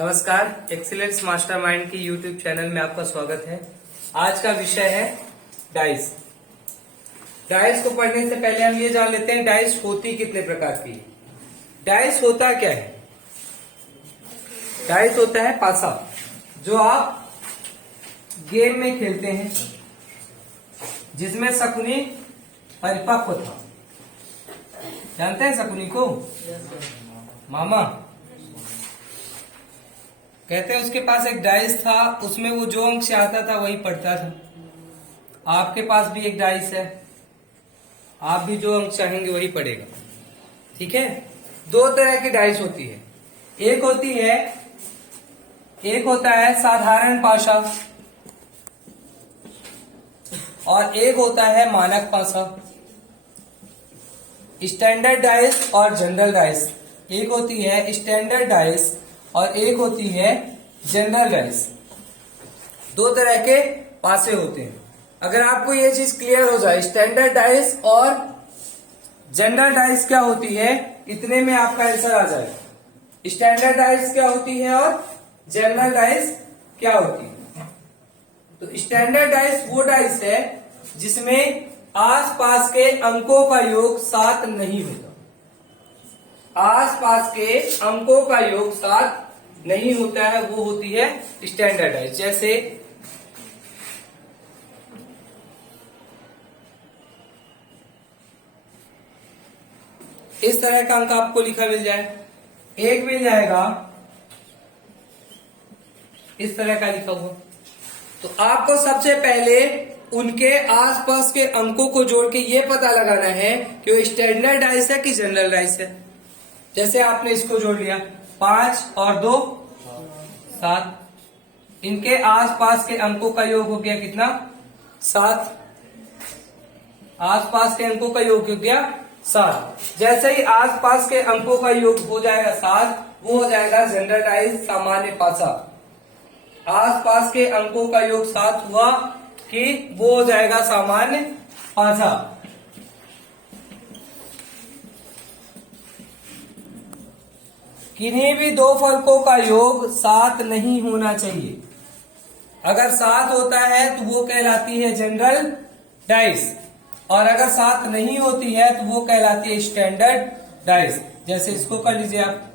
नमस्कार, excellence mastermind की YouTube channel में आपका स्वागत है। आज का विषय है डाइस। डाइस को पढ़ने से पहले हम ये जान लेते हैं डाइस होती कितने प्रकार की है। डाइस होता क्या है? डाइस होता है पासा, जो आप गेम में खेलते हैं, जिसमें शकुनी परिपक्व था। जानते हैं शकुनी को? मामा कहते हैं उसके पास एक डाइस था, उसमें वो जो अंक से आता था वही पढ़ता था। आपके पास भी एक डाइस है, आप भी जो अंक चाहेंगे वही पढ़ेगा। ठीक है। दो तरह की डाइस होती है। एक होता है साधारण पासा और एक होता है मानक पासा। स्टैंडर्ड डाइस और जनरल डाइस। एक होती है स्टैंडर्ड डाइस और एक होती है जनरल डाइस। दो तरह के पासे होते हैं। अगर आपको ये चीज क्लियर हो जाए स्टैंडर्ड डाइस और जनरल डाइस क्या होती है, इतने में आपका आंसर आ जाएगा। स्टैंडर्ड डाइस क्या होती है और जनरल डाइस क्या होती है। तो स्टैंडर्ड डाइस वो डाइस है जिसमें आसपास के अंकों का योग 7 नहीं होता। आसपास के अंकों का योग 7 नहीं होता है, वो होती है स्टैंडर्ड डाइस। जैसे इस तरह का अंक आपको लिखा मिल जाए, एक मिल जाएगा इस तरह का लिखा हुआ, तो आपको सबसे पहले उनके आसपास के अंकों को जोड़ के ये पता लगाना है कि वो स्टैंडर्ड डाइस है कि जनरल डाइस है। जैसे आपने इसको जोड़ लिया, 5 और 2 7। इनके आसपास के अंकों का योग हो गया कितना? 7। आसपास के अंकों का योग हो गया 7। जैसे ही आसपास के अंकों का योग हो जाएगा 7, वो हो जाएगा जनरल डाइस, सामान्य पासा। आसपास के अंकों का योग 7 हुआ कि वो हो जाएगा सामान्य पासा। किन्हीं भी दो फलकों का योग 7 नहीं होना चाहिए। अगर 7 होता है तो वो कहलाती है जनरल डाइस, और अगर 7 नहीं होती है तो वो कहलाती है स्टैंडर्ड डाइस। जैसे इसको कर लीजिए आप,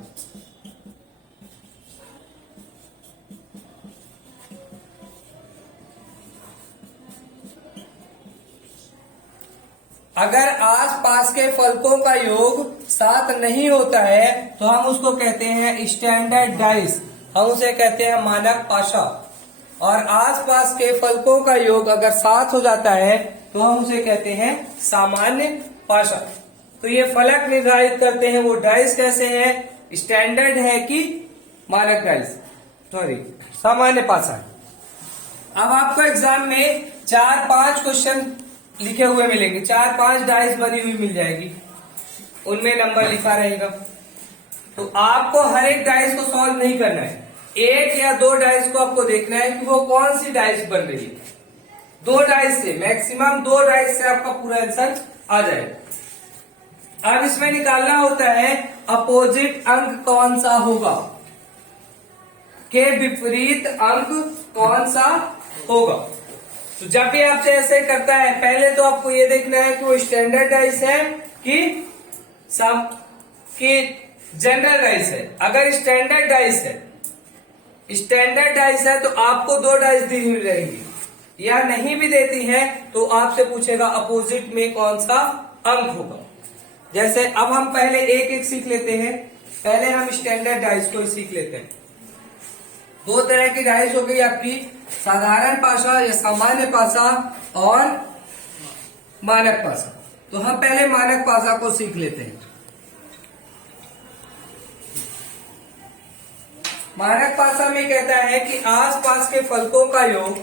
अगर आसपास के फलकों का योग 7 नहीं होता है तो हम उसको कहते हैं स्टैंडर्ड डाइस, हम उसे कहते हैं मानक पासा। और आसपास के फलकों का योग अगर 7 हो जाता है तो हम उसे कहते हैं सामान्य पासा। तो ये फलक निर्धारित करते हैं वो डाइस कैसे है, स्टैंडर्ड है कि मानक डाइस, सॉरी सामान्य पासा है। अब आपको एग्जाम में 4-5 क्वेश्चन लिखे हुए मिलेंगे, 4-5 डाइस बनी हुई मिल जाएगी, उनमें नंबर लिखा रहेगा। तो आपको हर एक डाइस को सॉल्व नहीं करना है, 1 या 2 डाइस को आपको देखना है कि वो कौन सी डाइस बन रही है। 2 डाइस से, मैक्सिमम 2 डाइस से आपका पूरा आंसर आ जाएगा। अब इसमें निकालना होता है अपोजिट अंक कौन सा होगा, के विपरीत अंक कौन सा होगा। तो जब भी आपसे ऐसे करता है, पहले तो आपको ये देखना है कि वो स्टैंडर्ड डाइस है कि जनरल डाइस है। अगर स्टैंडर्ड डाइस है तो आपको 2 डाइस दी हुई रहेगी, या नहीं भी देती है तो आपसे पूछेगा अपोजिट में कौन सा अंक होगा। जैसे अब हम पहले एक सीख लेते हैं। पहले हम स्टैंडर्ड डाइस को ही सीख लेते हैं। 2 तरह की डाइस हो गई आपकी, साधारण पासा या सामान्य पासा और मानक पासा। तो हम पहले मानक पासा को सीख लेते हैं। मानक पासा में कहता है कि आसपास के फलकों का योग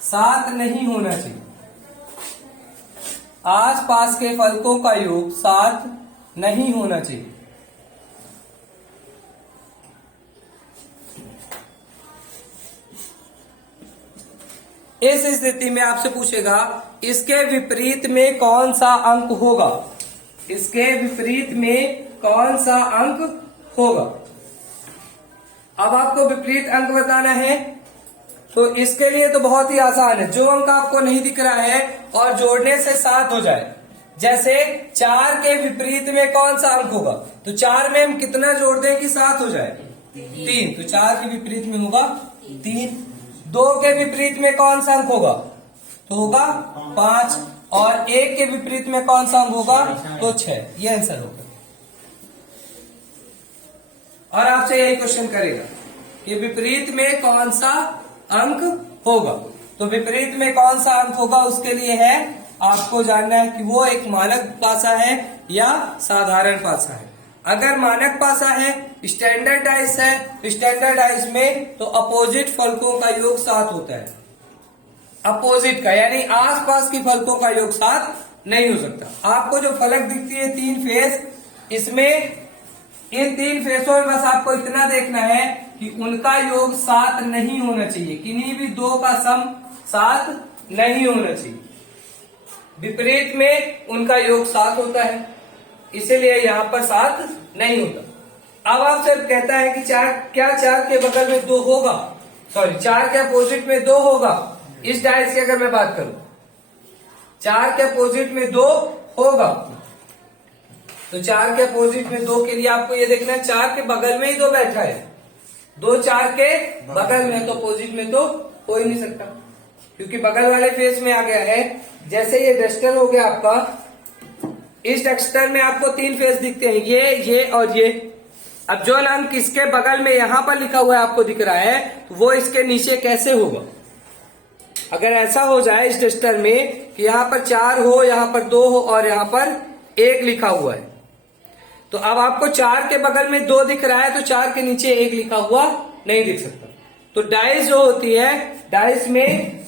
7 नहीं होना चाहिए। आसपास के फलकों का योग 7 नहीं होना चाहिए। इस स्थिति में आपसे पूछेगा इसके विपरीत में कौन सा अंक होगा, इसके विपरीत में कौन सा अंक होगा। अब आपको विपरीत अंक बताना है, तो इसके लिए तो बहुत ही आसान है। जो अंक आपको नहीं दिख रहा है और जोड़ने से 7 हो जाए, जैसे 4 के विपरीत में कौन सा अंक होगा, तो 4 में हम कितना जोड़ दें कि 7 हो जाए, 3। तो 4 के विपरीत में होगा 3। 2 के विपरीत में कौन सा अंक होगा, तो होगा 5। और 1 के विपरीत में कौन सा अंक होगा, तो 6। ये आंसर होगा। और आपसे यही क्वेश्चन करेगा कि विपरीत में कौन सा अंक होगा। तो विपरीत में कौन सा अंक होगा, उसके लिए है आपको जानना है कि वो एक मानक पासा है या साधारण पासा है। अगर मानक पासा है, स्टैंडर्डाइज है, स्टैंडर्डाइज में तो अपोजिट फलकों का योग 7 होता है। अपोजिट का यानी आसपास की फलकों का योग 7 नहीं हो सकता। आपको जो फलक दिखती है 3 फेस, इसमें इन 3 फेसों में बस आपको इतना देखना है कि उनका योग 7 नहीं होना चाहिए। किन्हीं भी 2 का सम 7 नहीं होना चाहिए। विपरीत में उनका योग 7 होता है, इसीलिए यहाँ पर 7 नहीं होता। अब आपसे कहता है कि 4 के बगल में 2 होगा, 4 के अपोजिट में 2 होगा। इस डायस की अगर मैं बात करूं, 4 के अपोजिट में 2 होगा, तो 4 के अपोजिट में 2 के लिए आपको ये देखना है 4 के बगल में ही 2 बैठा है। 2 4 के बगल में, तो अपोजिट में तो हो ही नहीं सकता, क्योंकि बगल वाले फेस में आ गया है। जैसे ये डस्टर हो गया आपका, इस डस्टर में आपको 3 फेस दिखते हैं, ये और ये। अब जो नाम किसके बगल में यहां पर लिखा हुआ है आपको दिख रहा है, तो वो इसके नीचे कैसे होगा। अगर ऐसा हो जाए इस डस्टर में कि यहाँ पर 4 हो, यहाँ पर 2 हो और यहाँ पर 1 लिखा हुआ है, तो अब आपको 4 के बगल में 2 दिख रहा है, तो 4 के नीचे 1 लिखा हुआ नहीं दिख सकता। तो डाइस जो होती है, डाइस में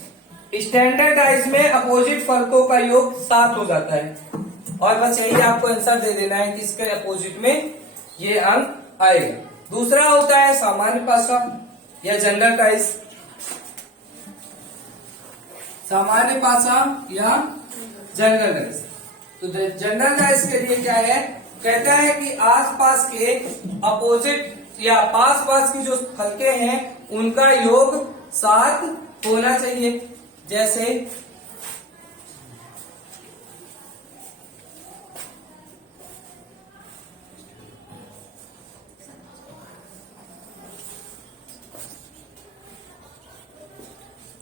स्टैंडर्ड डाइस में अपोजिट फलकों का योग 7 हो जाता है। और बस यही आपको आंसर दे देना है कि इसके अपोजिट में ये अंक आएगा। दूसरा होता है सामान्य पासा या जनरल डाइस। सामान्य पासा या जनरल डाइस। तो जनरल डाइस के लिए क्या है, कहता है कि आसपास के अपोजिट या पास की जो फलके हैं उनका योग 7 होना चाहिए। जैसे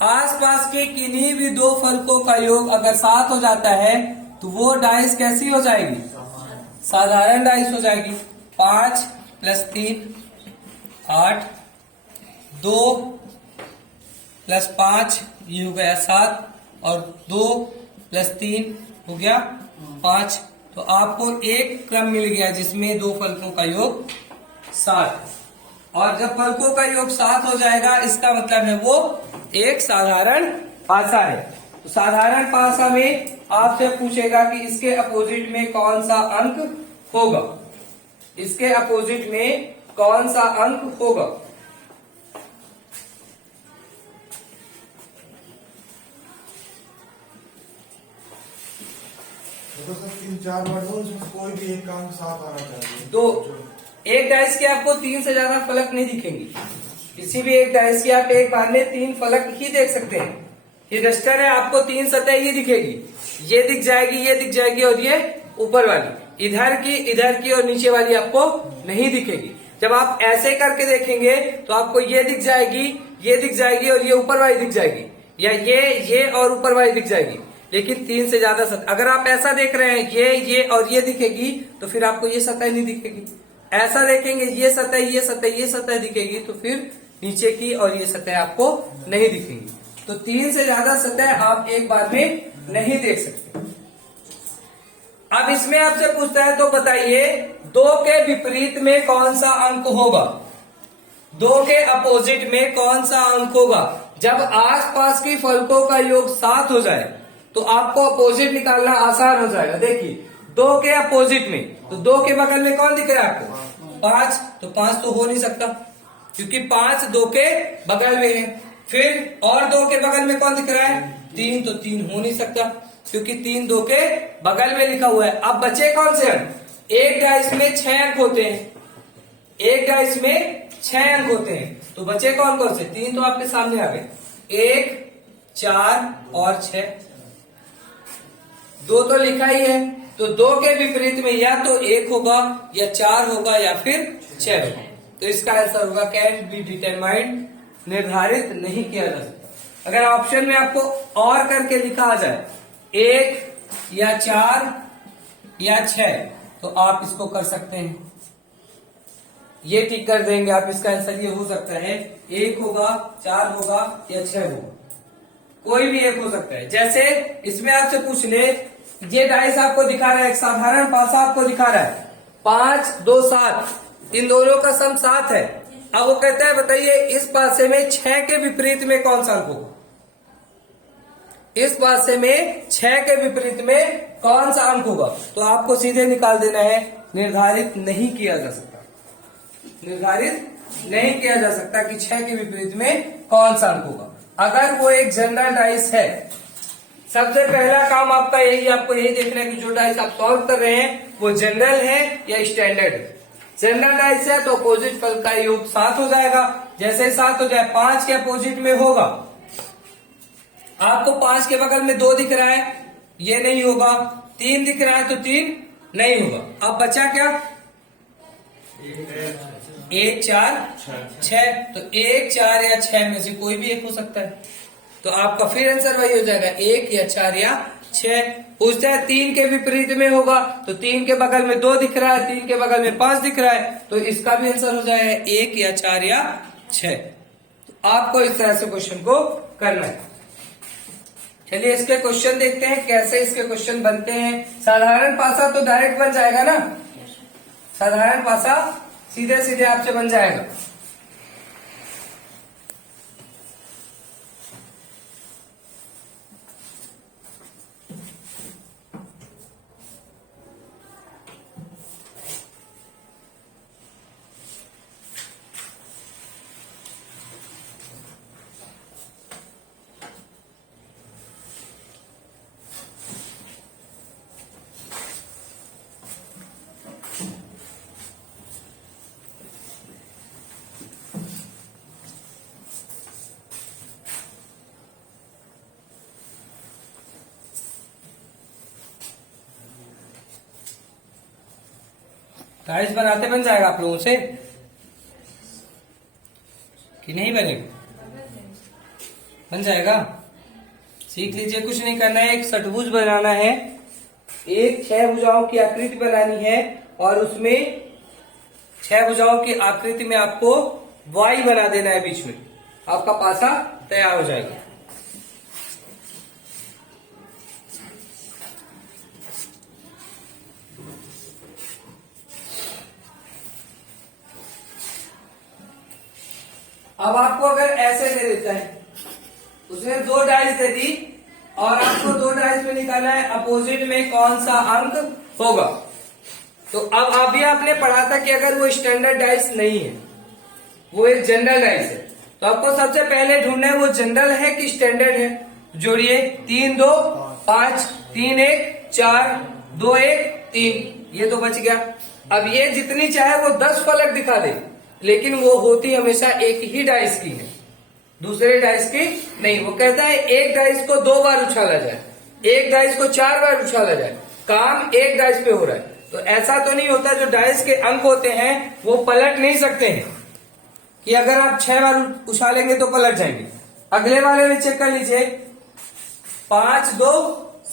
आसपास के किन्हीं भी 2 फलकों का योग अगर 7 हो जाता है, तो वो डाइस कैसी हो जाएगी, साधारण डाइस हो जाएगी। 5 + 3 8, 2 + 5 ये हो गया 7, और 2 + 3 हो गया 5। तो आपको एक क्रम मिल गया जिसमें 2 फलकों का योग 7। और जब फलकों का योग 7 हो जाएगा, इसका मतलब है वो एक साधारण पासा है। तो साधारण पासा में आपसे पूछेगा कि इसके अपोजिट में कौन सा अंक होगा, इसके अपोजिट में कौन सा अंक होगा। तो सर 3-4 वर्ड हो, उसमें कोई भी एक अंक 7 आना चाहिए। तो एक डाइस के आपको 3 से ज्यादा फलक नहीं दिखेंगे। किसी भी एक डाइस की आप एक बार में 3 फलक ही देख सकते हैं। ये डस्टर है, आपको 3 सतह ही दिखेगी, ये दिख जाएगी, ये दिख जाएगी, और ये ऊपर वाली इधर की और नीचे वाली आपको नहीं दिखेगी। जब आप ऐसे करके देखेंगे तो आपको ये दिख जाएगी, ये दिख जाएगी, और ये ऊपर वाली दिख जाएगी, या ये और ऊपर वाली दिख जाएगी। लेकिन 3 से ज्यादा सतह, अगर आप ऐसा देख रहे हैं ये और ये दिखेगी, तो फिर आपको ये सतह नहीं दिखेगी। ऐसा देखेंगे ये सतह दिखेगी, तो फिर नीचे की और ये सतह आपको नहीं दिखेगी। तो 3 से ज्यादा सतह आप एक बार में नहीं देख सकते। अब इसमें आपसे पूछता है, तो बताइए 2 के विपरीत में कौन सा अंक होगा, 2 के अपोजिट में कौन सा अंक होगा। जब आसपास की फलकों का योग 7 हो जाए, तो आपको अपोजिट निकालना आसान हो जाएगा। देखिए 2 के अपोजिट में, तो 2 के बगल में कौन दिख रहा है आपको, 5। तो 5 तो हो नहीं सकता, क्योंकि 5 2 के बगल में है। फिर और 2 के बगल में कौन दिख रहा है, 3। तो 3 हो नहीं सकता, क्योंकि 3 2 के बगल में लिखा हुआ है। अब बचे कौन से अंक, एक डाइस में 6 अंक होते हैं, एक डाइस में 6 अंक होते हैं। तो बचे कौन कौन से? 3 तो आपके सामने आ गए, 1, 4 और 6। 2 तो लिखा ही है, तो 2 के विपरीत में या तो 1 होगा या 4 होगा या फिर 6 होगा। तो इसका आंसर होगा कैन बी डिटरमाइंड, निर्धारित नहीं किया जा सकता। अगर ऑप्शन में आपको और करके लिखा आ जाए 1 या 4 या 6, तो आप इसको कर सकते हैं, ये ठीक कर देंगे आप। इसका आंसर ये हो सकता है 1 होगा, 4 होगा या 6 होगा, कोई भी एक हो सकता है। जैसे इसमें आपसे पूछ ले, ये डाइस आपको दिखा रहा है, एक साधारण पासा आपको दिखा रहा है, 5, 2, 7, इन दोनों का सम 7 है। अब वो कहता है बताइए इस पासे में 6 के विपरीत में कौन सा अंक होगा? इस पासे में 6 के विपरीत में कौन सा अंक होगा? तो आपको सीधे निकाल देना है, निर्धारित नहीं किया जा सकता, निर्धारित नहीं किया जा सकता कि 6 के विपरीत में कौन सा अंक होगा। अगर वो एक जनरल डाइस है, सबसे पहला काम आपका यही, आपको यही देखना है कि जो डाइस आप सॉल्व कर रहे हैं वो जनरल है या स्टैंडर्ड है। जनरल डाइस है तो अपोजिट फल का योग 7 हो जाएगा। जैसे 7 हो जाए, 5 के अपोजिट में होगा, आपको 5 के बगल में 2 दिख रहा है, ये नहीं होगा। 3 दिख रहा है तो 3 नहीं होगा। अब बचा क्या? 1, 4, 6। तो 1, 4 या 6 में से कोई भी एक हो सकता है। तो आपका फिर आंसर वही हो जाएगा, 1 या 4 या 6। पूछता है 3 के विपरीत में होगा, तो 3 के बगल में 2 दिख रहा है, 3 के बगल में 5 दिख रहा है, तो इसका भी आंसर हो जाएगा 1 या 4 या 6। तो आपको इस तरह से क्वेश्चन को करना है। चलिए इसके क्वेश्चन देखते हैं, कैसे इसके क्वेश्चन बनते हैं। साधारण पासा तो डायरेक्ट बन जाएगा ना, साधारण पासा सीधे सीधे आपसे बन जाएगा। डाइस बनाते बन जाएगा आप लोगों से कि नहीं बनेगा? बन जाएगा, सीख लीजिए। कुछ नहीं करना है, एक षटभुज बनाना है, एक 6 भुजाओं की आकृति बनानी है और उसमें 6 भुजाओं की आकृति में आपको वाई बना देना है बीच में, आपका पासा तैयार हो जाएगा। अब आपको अगर ऐसे दे देता है, उसने 2 डाइस दे दी और आपको 2 डाइस में निकालना है अपोजिट में कौन सा अंक होगा। तो अब अभी आपने पढ़ा था कि अगर वो स्टैंडर्ड डाइस नहीं है, वो एक जनरल डाइस है, तो आपको सबसे पहले ढूंढना है वो जनरल है कि स्टैंडर्ड है। जोड़िए, 3, 2, 5, 3, 1, 4, 2, 1, 3, ये तो बच गया। अब ये जितनी चाहे वो 10 फलक दिखा दे, लेकिन वो होती हमेशा एक ही डाइस की है, दूसरे डाइस की नहीं। वो कहता है एक डाइस को 2 बार उछाला जाए, एक डाइस को 4 बार उछाला जाए, काम एक डाइस पे हो रहा है। तो ऐसा तो नहीं होता, जो डाइस के अंक होते हैं वो पलट नहीं सकते हैं कि अगर आप 6 बार उछालेंगे तो पलट जाएंगे। अगले वाले में चेक कर लीजिए, 5, 2,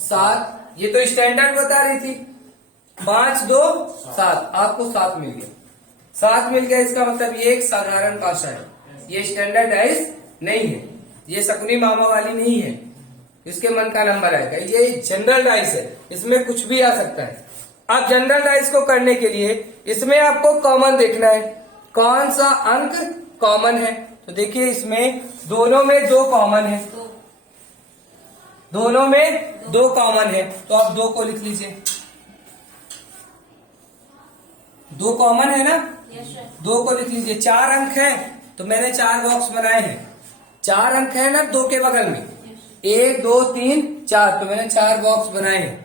7, ये तो स्टैंडर्ड बता रही थी, 5, 2, 7, आपको 7 मिल गया। 7 मिल गया, इसका मतलब ये एक साधारण पासा है, ये स्टैंडर्ड डाइस नहीं है, ये शकुनी मामा वाली नहीं है, इसके मन का नंबर आएगा। ये जनरल डाइस है, इसमें कुछ भी आ सकता है। अब जनरल डाइस को करने के लिए इसमें आपको कॉमन देखना है, कौन सा अंक कॉमन है। तो देखिए इसमें दोनों में 2 कॉमन है, दोनों में 2 कॉमन है, तो आप 2 को लिख लीजिए। 2 कॉमन है ना, 2 को लिख लीजिए। 4 अंक है तो मैंने 4 बॉक्स बनाए हैं, 4 अंक है ना 2 के बगल में, 1, 2, 3, 4, तो मैंने 4 बॉक्स बनाए हैं।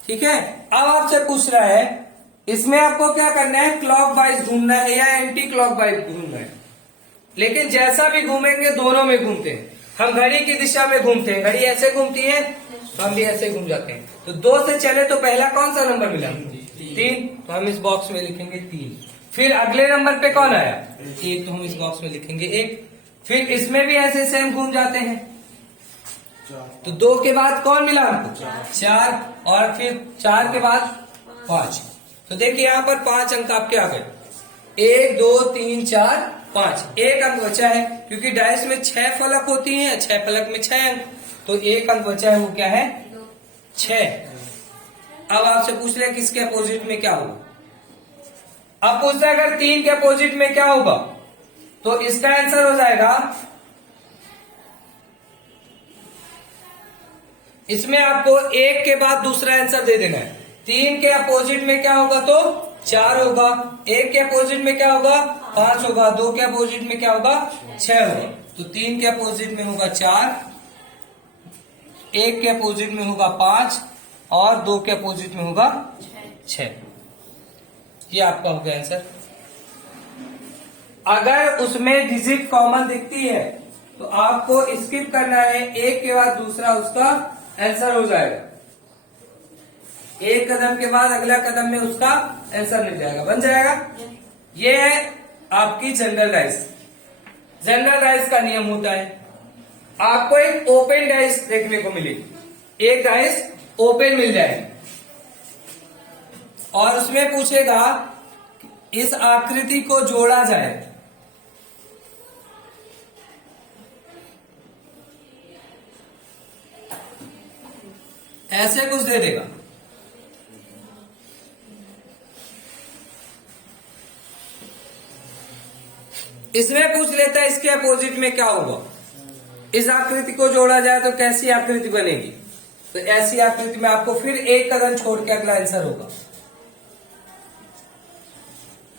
ठीक है। अब आपसे पूछ रहा है इसमें आपको क्या करना है, क्लॉक वाइज घूमना है या एंटी क्लॉक वाइज घूमना है। लेकिन जैसा भी घूमेंगे दोनों में घूमते हैं। हम घड़ी की दिशा में घूमते हैं, घड़ी ऐसे घूमती है तो हम भी ऐसे घूम जाते हैं। तो 2 से चले तो पहला कौन सा नंबर मिला, 3, तो हम इस बॉक्स में लिखेंगे 3। फिर अगले नंबर पे कौन आया, 1, तो हम इस बॉक्स में लिखेंगे 1। फिर इसमें भी ऐसे सेम घूम जाते हैं, तो 2 के बाद कौन मिला हमको, 4, और फिर 4 के बाद 5। तो देखिए यहाँ पर 5 अंक आपके आ गए, 1 2 3 4 5, 1 अंक बचा है क्योंकि डाइस में 6 फलक होती हैं, 6 फलक में 6 अंक, तो 1 अंक बचा है, वो क्या है, 6। अब आपसे पूछ ले किसके अपोजिट में क्या होगा। अब पूछते हैं अगर 3 के अपोजिट में क्या होगा, तो इसका आंसर हो जाएगा, इसमें आपको 1 के बाद दूसरा आंसर दे देना है। 3 के अपोजिट में क्या होगा, तो 4 होगा। 1 के अपोजिट में क्या होगा, 5 होगा। 2 के अपोजिट में क्या होगा, 6 होगा। तो 3 के अपोजिट में होगा 4, 1 के अपोजिट में होगा 5 और 2 के अपोजिट में होगा 6। ये आपका हो गया आंसर। अगर उसमें डिजिट कॉमन दिखती है तो आपको स्किप करना है, 1 के बाद दूसरा उसका आंसर हो जाएगा। 1 कदम के बाद अगला कदम में उसका आंसर मिल जाएगा, बन जाएगा। ये है आपकी जनरल डाइस। जनरल डाइस का नियम होता है, आपको एक ओपन डाइस देखने को मिलेगी, एक डाइस ओपन मिल जाएगी और उसमें पूछेगा इस आकृति को जोड़ा जाए, ऐसे कुछ दे देगा। इसमें पूछ लेता है इसके अपोजिट में क्या होगा, इस आकृति को जोड़ा जाए तो कैसी आकृति बनेगी, तो ऐसी आकृति में आपको फिर 1 कदम छोड़ के अगला आंसर होगा,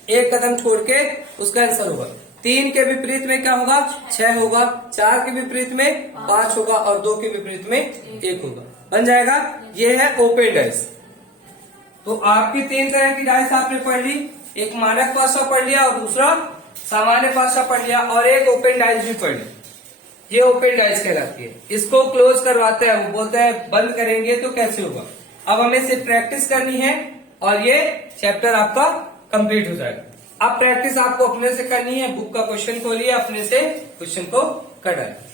1 कदम छोड़ के उसका आंसर होगा। 3 के विपरीत में क्या होगा, 6 होगा। 4 के विपरीत में 5 होगा और 2 के विपरीत में 1 होगा, बन जाएगा। ये है ओपन डाइस। तो आपकी 3 तरह की डाइस आपने पढ़ ली, एक मानक पासा पढ़ लिया और दूसरा सामान्य पासा पढ़ लिया और एक ओपन डाइस भी पढ़ ली। ये ओपन डाइस कहलाती है। इसको क्लोज करवाते हैं, वो बोलते हैं बंद करेंगे तो कैसे होगा। अब हमें सिर्फ प्रैक्टिस करनी है और ये चैप्टर आपका कंप्लीट हो जाएगा। अब प्रैक्टिस आपको अपने से करनी है, बुक का क्वेश्चन खोलिए, अपने से क्वेश्चन को कर डालिए।